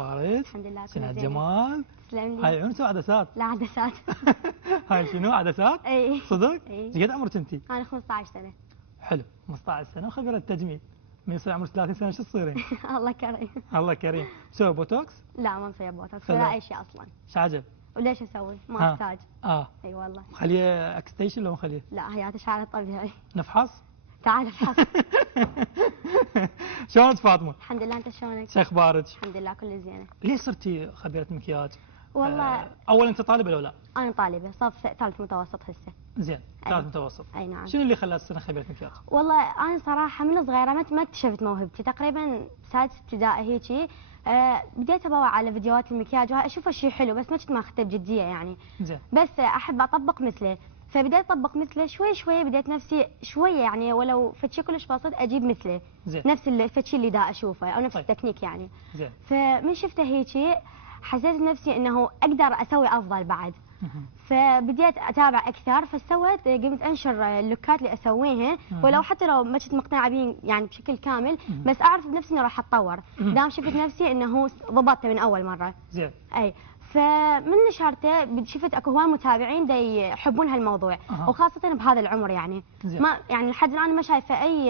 اخبارك؟ الحمد لله. شنو هالجمال؟ تسلم لي. هاي عنس وعدسات؟ لا عدسات. هاي شنو عدسات؟ اي صدق؟ اي. ايش قد عمرك انت؟ انا 15 سنه. حلو 15 سنه وخبره تجميل. من يصير عمرك 30 سنه شو تصيرين؟ الله كريم. الله كريم. سوي بوتوكس؟ لا ما مسوي بوتوكس خلاص. ولا اي شيء اصلا. ايش عجب؟ وليش اسوي؟ ما ها. احتاج. اي والله. مخليه اكستيشن لو مخليه؟ لا حياتي شعرها طبيعي. نفحص؟ تعال افحص. شلونك فاطمه؟ الحمد لله. انت شلونك؟ شو اخبارك؟ الحمد لله كل زينه. ليش صرتي خبيره مكياج؟ والله اولا انت طالبه لو لا؟ انا طالبه صف ثالث متوسط هسه. زين أي. ثالث متوسط. اي نعم. شنو اللي خلاك تصير خبيره مكياج؟ والله انا صراحه من صغيره ما اكتشفت موهبتي، تقريبا سادس ابتدائي هيجي بديت ابوع على فيديوهات المكياج واشوفه شيء حلو بس ما كنت ماخذته بجديه يعني. زين. بس احب اطبق مثله، فبديت اطبق مثله شوي شوي، بديت نفسي شويه يعني ولو فشي كلش بسيط اجيب مثله. زين. نفس الفشي اللي دا اشوفه او نفس طيب. التكنيك يعني. زين. فمن شفته هيجي حسيت نفسي انه اقدر اسوي افضل بعد. فبديت اتابع اكثر، فسويت قمت انشر اللوكات اللي اسويها ولو حتى لو ما كنت مقتنعه بيه يعني بشكل كامل، بس اعرف بنفسي اني راح اتطور دام شفت نفسي انه ضبطته من اول مره. زين. اي فمن نشرته شفت اكو هواي متابعين يحبون هالموضوع وخاصه بهذا العمر يعني. زين. ما يعني لحد الان ما شايفه اي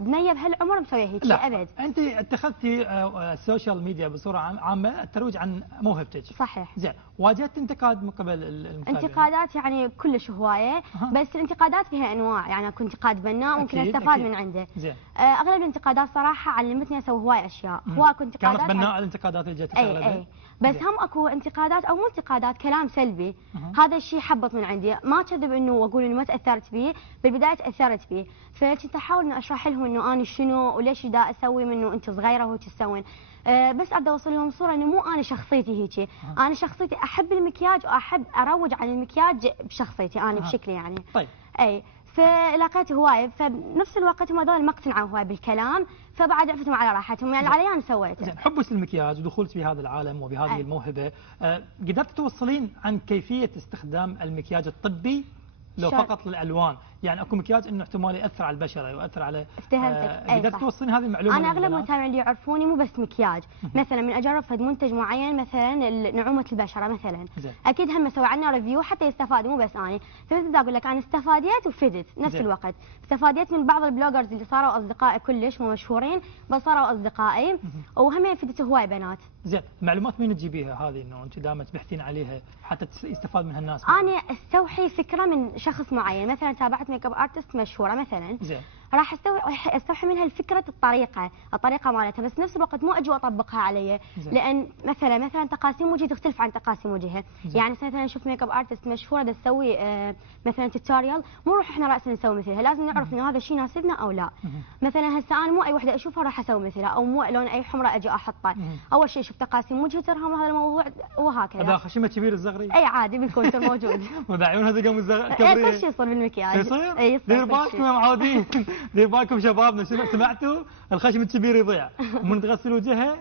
بنيه بهالعمر مسويه هيك شيء ابد. انت اتخذتي السوشيال ميديا بصوره عامه الترويج عن موهبتك. صحيح. زين. واجهت انتقاد من قبل المتابعين؟ انتقادات يعني كلش هوايه. بس الانتقادات فيها انواع، يعني اكو انتقاد بناء ممكن استفاد من عنده. زين. اغلب الانتقادات صراحه علمتني اسوي هواي اشياء. اكو انتقادات كانت بناء الانتقادات اللي جت اي بس هم اكو انتقادات او مو انتقادات كلام سلبي. هذا الشيء حبط من عندي، ما كذب انه واقول انه ما تاثرت به، بالبدايه تاثرت به، فكنت احاول انه اشرح لهم انه انا شنو وليش دا اسوي منه انت صغيره وهيك تسوين. بس ابدا اوصل لهم صوره انه مو انا شخصيتي هيك. انا شخصيتي احب المكياج واحب اروج عن المكياج بشخصيتي انا بشكلي يعني. طيب. اي فلاقيت هواي، فبنفس الوقت هم هذول ما اقتنعوا هواي بالكلام، فبعد عرفتهم على راحتهم يعني اللي علي انا سويته. زين. حبك للمكياج ودخولك في هذا العالم وبهذه الموهبه، قدرت توصلين عن كيفيه استخدام المكياج الطبي لو فقط للالوان؟ يعني اكو مكياج انه احتمال ياثر على البشره يؤثر على افتهمتك. قدرت توصلين هذه المعلومه؟ انا اغلب المتابعين اللي يعرفوني مو بس مكياج، مثلا من اجرب فد منتج معين مثلا نعومه البشره مثلا، زين. اكيد هم اسوي عنه ريفيو حتى يستفادوا مو بس انا، فمثل بدي اقول لك انا استفاديت وفدت نفس زين. الوقت. استفاديت من بعض البلوجرز اللي صاروا اصدقائي كلش مو مشهورين بس صاروا اصدقائي، وهم فدت هواي بنات. زين. معلومات مين تجيبيها هذه انه انت دائما تبحثين عليها حتى يستفاد منها الناس؟ انا استوحي فكره من شخص معين، مثلا تابعت ميك اب ارتست مشهوره مثلا. زين. راح استوحي منها الفكره الطريقه مالتها، بس نفس الوقت مو اجي واطبقها علي. زين. لان مثلا تقاسيم وجهي تختلف عن تقاسيم وجهها. يعني مثلا نشوف ميك اب ارتست مشهوره دا تسوي مثلا توتوريال، مو نروح احنا راسا نسوي مثلها، لازم نعرف انه هذا الشيء يناسبنا او لا. مثلا هسه انا مو اي وحده اشوفها راح اسوي مثلها، او مو لون اي حمراء اجي احطه. اول شيء اشوف تقاسيم وجهي ترهم هذا الموضوع وهكذا. هذا خشمه كبير الزغري؟ اي عادي بالكويتر موجود. وداعيون هذا قام الزغري كل شيء يصير بالمكياج. يصير؟ اي يصير. دير بالكم يا معودين. دير بالكم شبابنا، سمعتوا؟ الخشم الكبير يضيع ومن تغسل وجهها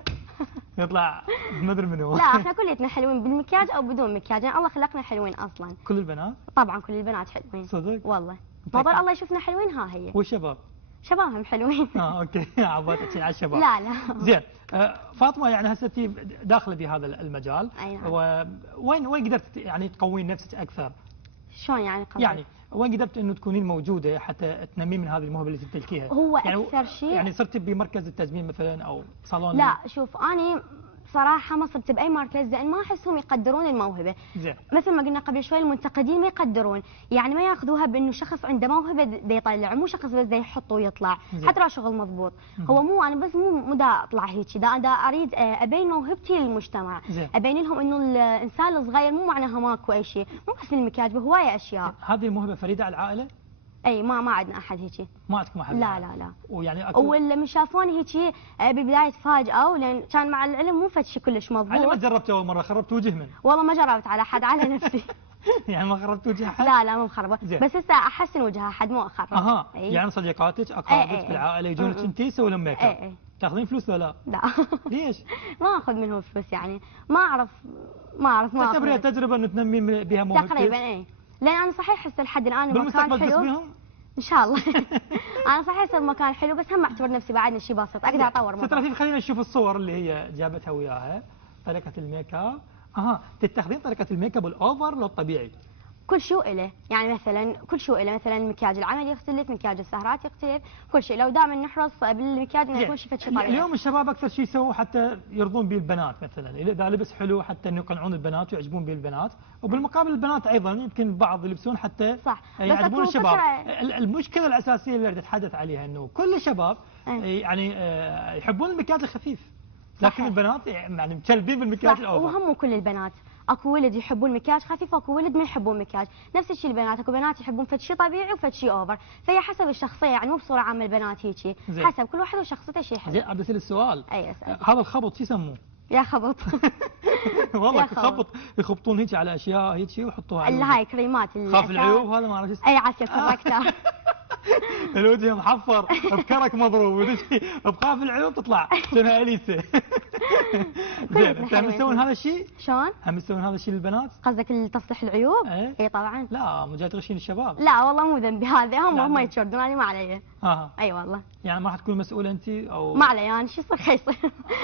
يطلع ما ادري منو. لا احنا كليتنا حلوين بالمكياج او بدون مكياج، يعني الله خلقنا حلوين اصلا. كل البنات؟ طبعا كل البنات حلوين. صدق؟ والله موضوع الله يشوفنا حلوين. ها هي. والشباب؟ شبابهم حلوين. اوكي. عبالك تحكين على الشباب. لا لا. زين. فاطمه يعني هسه انت داخله بهذا المجال. اي نعم. وين قدرت يعني تقوين نفسك اكثر؟ شلون يعني قصدك؟ يعني وين قدرت انه تكونين موجوده حتى تنمين من هذه الموهبه اللي تمتلكيها؟ هو يعني اكثر شيء يعني صرت بمركز التجميل مثلا او صالون؟ لا شوف اني صراحه ما صرت باي مركز لان ما احسهم يقدرون الموهبه. زين. مثل ما قلنا قبل شوي المنتقدين ما يقدرون، يعني ما ياخذوها بانه شخص عنده موهبه دا يطلع، مو شخص بس دا يحط ويطلع. زين. حتى لو شغل مضبوط. هو مو انا بس مو دا اطلع هيك، دا اريد ابين موهبتي للمجتمع. زين. ابين لهم انه الانسان الصغير مو معناها ماكو اي شيء، مو بس بالمكياج بهوايه اشياء. هذه الموهبه فريده على العائله؟ اي ما عندنا احد هيك. ما عندكم احد؟ لا لا لا. ويعني اكو واللي من شافوني هيك بالبدايه تفاجئوا، لان كان مع العلم مو فد شيء كلش على ما مضبوط. جربت اول مره خربت وجه من؟ والله ما جربت على حد، على نفسي. يعني ما خربت وجه احد؟ لا لا مو مخربه، بس هسه احسن وجه احد مو اخرب. يعني صديقاتك اقاربك بالعائله يجونك انت يسوي لهم ميك اب؟ تاخذين فلوس ولا لا؟ لا. ليش؟ ما اخذ منهم فلوس يعني، ما اعرف تعتبريها تجربه انه تنمي بها موهبتك؟ تقريبا اي، لان انا صحيح هسه لحد الان بالمستقبل تسويهم؟ ان شاء الله. انا صحيح هسه بمكان حلو بس هم اعتبر نفسي بعدني شيء بسيط اقدر اطور ست رفيق خلينا نشوف الصور اللي هي جابتها وياها. طريقه الميك اب. تتخذين طريقه الميك اب الاوفر لو الطبيعي؟ كل شيء له، يعني مثلا كل شيء له، مثلا المكياج العملي يختلف، مكياج السهرات يختلف، كل شيء. لو دائما نحرص بالمكياج انه يكون شيء طبيعي. اليوم الشباب اكثر شيء يسووا حتى يرضون به البنات، مثلا اذا لبس حلو حتى انه يقنعون البنات ويعجبون به البنات، وبالمقابل البنات ايضا يمكن البعض يلبسون حتى صح يعجبون الشباب. المشكله الاساسيه اللي اتحدث عليها انه كل الشباب يعني يحبون المكياج الخفيف، لكن البنات يعني مكلبين بالمكياج الاوفر. وهم مو كل البنات، اكو ولد يحبون المكياج خفيف واكو ولد ما يحبون مكياج، نفس الشيء البنات، اكو بنات يحبون فد شيء طبيعي وفد شيء اوفر، فهي حسب الشخصيه يعني مو بصوره عامه البنات هيجي، حسب كل واحد وشخصيته شيء حلو. زين عبد السلام السؤال، اي اسال. هذا الخبط شو يسموه؟ يا خبط. والله خبط يخبطون هيك على اشياء هيك ويحطوها على هاي كريمات خاف العيوب، هذا ما اعرف اسمه. اي عافيه كوركتر. الوجه محفر بكرك مضروب بخاف العيوب تطلع شنها اليسا. زين هم يسوون هذا الشيء؟ شلون؟ هم يسوون هذا الشيء للبنات؟ قصدك تصليح العيوب؟ اي طبعا. لا مو جاي تغشين الشباب. لا والله مو ذنبي هذا، هم يتشردون، انا ما علي. اي والله. يعني ما راح تكون مسؤوله انت او ما علي انا، شو يصير خيص.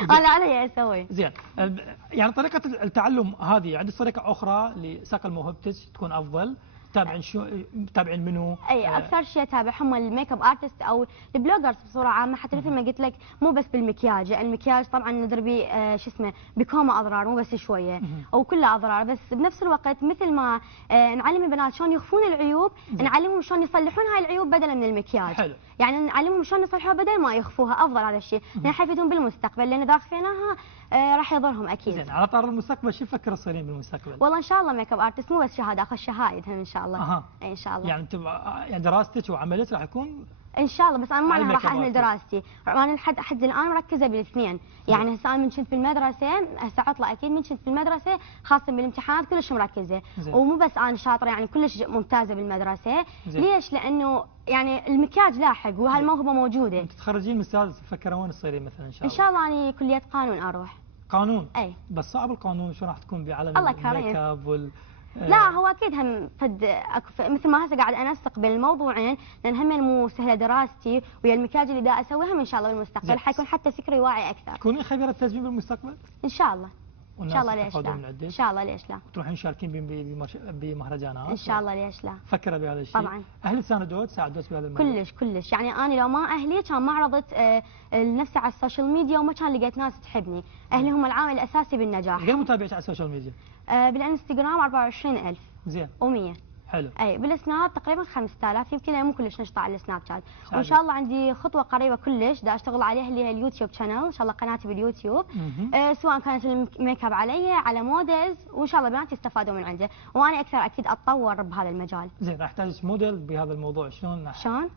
انا علي اسوي. زين يعني طريقه التعلم هذه عندك طريقه اخرى لصقل موهبتك تكون افضل؟ تابعين منو؟ اي اكثر شيء اتابع هم الميك اب ارتست او البلوجرز بصوره عامه، حتى مثل ما قلت لك مو بس بالمكياج، يعني المكياج طبعا ندري شو اسمه بكومه اضرار مو بس شويه او كلها اضرار، بس بنفس الوقت مثل ما نعلم البنات شلون يخفون العيوب، نعلمهم شلون يصلحون هاي العيوب بدلا من المكياج. حلو. يعني نعلمهم شلون يصلحوها بدل ما يخفوها، افضل هذا الشيء، لان حيفيدهم بالمستقبل، لان اذا خفيناها راح يضرهم اكيد. زين على طار المستقبل شو تفكر تصيرين بالمستقبل؟ والله ان شاء الله ميك اب ارتست، مو بس شهاده، اخذ شهايد هم ان شاء الله. اي ان شاء الله. يعني يعني دراستك وعملك راح يكون ان شاء الله، بس انا ما راح اهمل دراستي، انا لحد الان مركزه بالاثنين، يعني هسه انا من كنت بالمدرسه، هسه عطله اكيد، من كنت بالمدرسه خاصه بالامتحانات كلش مركزه، ومو بس انا شاطره يعني كلش ممتازه بالمدرسه. ليش؟ لانه يعني المكياج لاحق وهالموهبه موجوده. تتخرجين من السادس تفكرين وين تصيرين مثلا ان شاء الله؟ ان شاء الله اني كليه قانون اروح. قانون؟ اي. بس صعب القانون، شو راح تكون بعالم الميك اب لا هو اكيد هم مثل ما هسه قاعد انسق بين الموضوعين، لان هم مو سهله دراستي ويا المكياج اللي دا اسويها ان شاء الله بالمستقبل حيكون حتى فكري واعي اكثر. تكونين خبيره تسجيل بالمستقبل؟ ان شاء الله. ان شاء الله ليش لا؟ ان شاء الله ليش لا؟ تروحين تشاركين بمهرجانات؟ ان شاء الله ليش لا؟ فكره بهذا الشيء؟ طبعا. اهلك ساعدوك بهذا الموضوع؟ كلش يعني انا لو ما اهلي كان ما عرضت نفسي على السوشيال ميديا وما كان لقيت ناس تحبني، اهلي هم العامل الاساسي بالنجاح. غير متابعتك على السوشيال ميديا؟ بالانستغرام 24,000. زين. و100. حلو. اي بالسناب تقريبا 5000، يمكن مو كلش نشطه على السناب شات، وان شاء الله عندي خطوه قريبه كلش دا اشتغل عليها اللي هي اليوتيوب شانل، ان شاء الله قناتي باليوتيوب، سواء كانت الميك اب على موديلز، وان شاء الله بنات يستفادوا من عنده، وانا اكثر اكيد اتطور بهذا المجال. زين راح يحتاج موديل بهذا الموضوع، شلون؟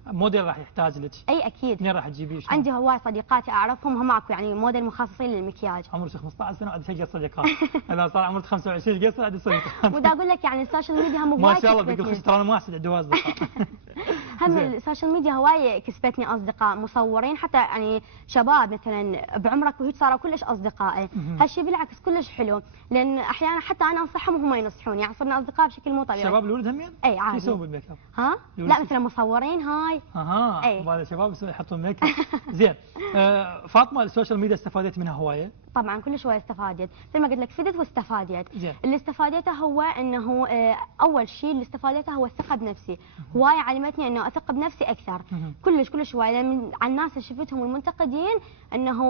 موديل راح يحتاج لك؟ اي اكيد. منين راح تجيبيه؟ عندي هواي صديقاتي اعرفهم هم اكو يعني موديل مخصصين للمكياج. عمرك 15 سنه وعندك هيك صديقات؟ اذا صار عمرك 25 قصر عندي صديقات. ودا اقول لك يعني السوشيال ميديا هم ما شاء الله بقول ترى انا ما احسد عندي اصدقاء. هم السوشيال ميديا هواي كسبتني اصدقاء مصورين، حتى يعني شباب مثلا بعمرك وهيك صاروا كلش اصدقائي، هالشيء بالعكس كلش حلو، لان احيانا حتى انا انصحهم وهم ينصحوني، يعني صرنا اصدقاء بشكل مو طبيعي. شباب الولد همين؟ اي عادي. شو يسوون بالميك اب؟ لا مثلا مصورين هاي. هذا شباب يحطون ميك اب. زين فاطمه السوشيال ميديا استفادت منها هوايه؟ طبعا كل شويه استفادت، مثل ما قلت لك فدت واستفادت. زين. اللي استفادته هو انه اول شيء اللي استفادته هو الثقه بنفسي، هواي علمتني انه اثق بنفسي اكثر، كلش هواي، لان عن الناس اللي شفتهم المنتقدين انه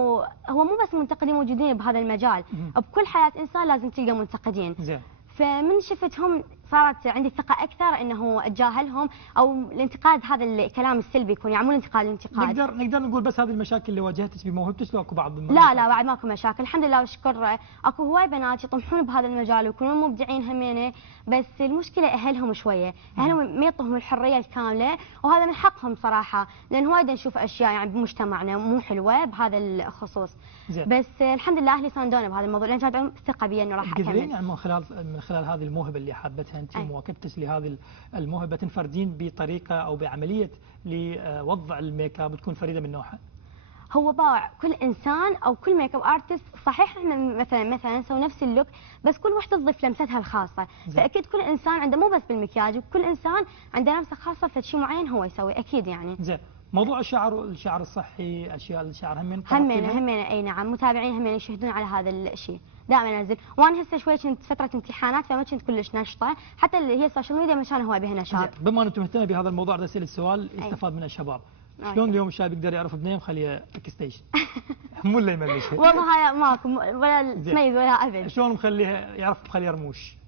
هو مو بس المنتقدين موجودين بهذا المجال، بكل حياه انسان لازم تلقى منتقدين. زين. فمن شفتهم صارت عندي ثقه اكثر انه اتجاهلهم، او الانتقاد هذا الكلام السلبي يكون، يعني مو الانتقاد. نقدر نقول بس هذه المشاكل اللي واجهتك بموهبتك، لو اكو بعض لا بعد ماكو مشاكل الحمد لله والشكر، اكو هواي بنات يطمحون بهذا المجال ويكونون مبدعين همينه، بس المشكله اهلهم شويه، اهلهم ما يعطوهم الحريه الكامله، وهذا من حقهم صراحه، لان هواي نشوف اشياء يعني بمجتمعنا مو حلوه بهذا الخصوص. زين. بس الحمد لله اهلي ساندوني بهذا الموضوع، لان كانت عندهم ثقه بي انه راح اكمل. تقدرين يعني من خلال هذه الموهبه اللي حابتها انت ومواكبتك لهذه الموهبه تنفردين بطريقه او بعمليه لوضع الميك اب تكون فريده من نوعها؟ هو باع كل انسان او كل ميك اب ارتست، صحيح احنا مثلا نسوي نفس اللوك، بس كل وحده تضيف لمستها الخاصه، فاكيد كل انسان عنده مو بس بالمكياج، وكل انسان عنده لمسه خاصه في شيء معين هو يسوي اكيد يعني. زين. موضوع الشعر الصحي، اشياء الشعر همين اي نعم، متابعين همين يشهدون على هذا الشيء، دائما انزل. وانا هسه شوي كنت فتره امتحانات فما كنت كلش نشطه، حتى اللي هي السوشيال ميديا ما كان هواي بها نشاط. بما انك مهتمه بهذا الموضوع بدي اسالك سؤال يستفاد منه الشباب. شلون اليوم الشاب يقدر يعرف بنيه مخليه بلاي ستيشن؟ مو اللي يملش. والله هاي ماكو ولا تميز ولا ابد. شلون مخليها يعرف مخليه رموش؟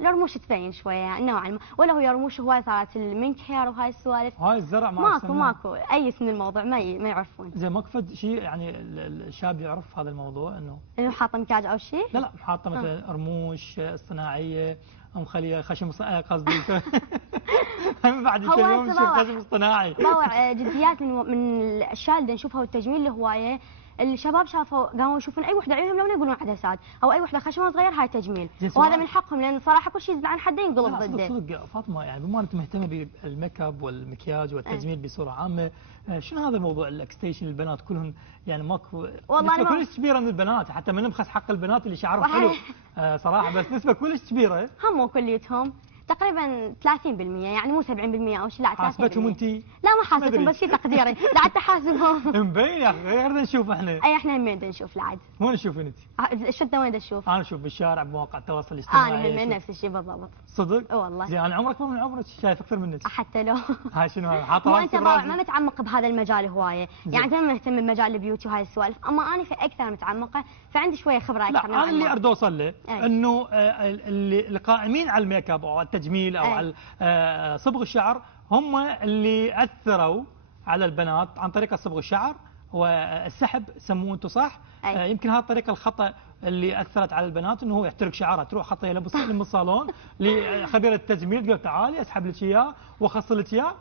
الرموش تبين شويه نوعا ما، ولا هو رموش هواي صارت المنك هير وهاي السوالف. هاي الزرع ماكو اي من الموضوع ما يعرفون. زين ماكو فد شيء يعني الشاب يعرف هذا الموضوع انه حاطه مكياج او شيء؟ لا حاطه مثلا رموش اصطناعيه او مخليه خشم قصدي هم بعد يكلمون نشوف خشم اصطناعي. باوع جديات من الاشياء اللي نشوفها والتجميل الهوايه. الشباب شافوا قاموا يشوفون اي وحده عيونهم لون يقولون عدسات، او اي وحده خشمها صغير هاي تجميل، وهذا من حقهم لان صراحه كل شيء يزيد عن حده ينقلب ضده. صدق فاطمه يعني بما انت مهتمه بالميك اب والمكياج والتجميل بصوره عامه، شنو هذا الموضوع الاكستيشن البنات كلهم يعني ماكو والله نسبه كلش كبيره من البنات، حتى ما نبخس حق البنات اللي شعرهم حلو صراحه، بس نسبه كلش كبيره. هم مو كليتهم تقريبا 30% يعني مو 70% او شيء، لا 30%. حاسبتهم انت؟ لا ما حاسبتهم بس في تقديري لا حتى حاسبهم. مبين يا اخي غير نشوف احنا. اي احنا هم نشوف العاد. وين نشوف انت؟ شو انت وين تشوف؟ انا اشوف بالشارع بمواقع التواصل الاجتماعي. انا هم نفس الشيء بالضبط. صدق؟ والله. زين انا عمرك من عمرك شايف اكثر منك. حتى لو. هاي شنو هذا؟ حاطه راسك براسي. ما متعمق بهذا المجال هوايه، يعني انت مهتم بمجال البيوتي وهاي السوالف، اما انا في اكثر متعمقه فعندي شويه خبره اكثر. لا انا اللي اريد اوصل له انه اللي القائمين على الميك اب او على التجميل او على صبغ الشعر هم اللي اثروا على البنات عن طريقه صبغ الشعر والسحب سموه انتم صح؟ يمكن هذه الطريقه الخطا اللي اثرت على البنات انه هو يحترق شعرها، تروح خطيه لم الصالون لخبيره التجميل تقول تعالي اسحب لك اياه واخصل لك اياه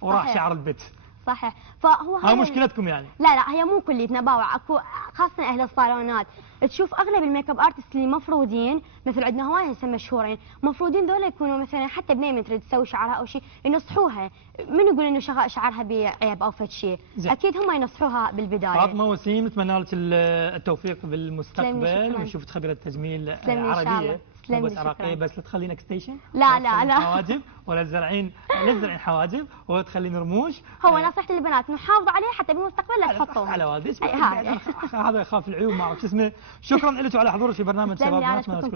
وراح شعر البت. صحيح. فهو هاي مشكلتكم يعني. لا هي مو كليتنا باوع، اكو خاصه اهل الصالونات تشوف اغلب الميك اب ارتست اللي مفروضين، مثل عندنا هواي هسه مشهورين، مفروضين دول يكونوا مثلا حتى بنيه تريد تسوي شعرها او شيء ينصحوها، من يقول انه شعرها بعيب او فد شيء، اكيد هم ينصحوها بالبدايه. فاطمه وسيم نتمنى لك التوفيق بالمستقبل ونشوفك خبيره تجميل عربيه مو بس عراقيه، بس لا تخلين اكستيشن. لا حواجب ولا تزرعين حواجب ولا تخلين رموش. هو نصيحتي للبنات نحافظ عليها حتى بالمستقبل لا تحطوها على والديك. هذا يخاف العيون ما اعرف شو اسمه. شكرا لك على حضورك في برنامج شباب.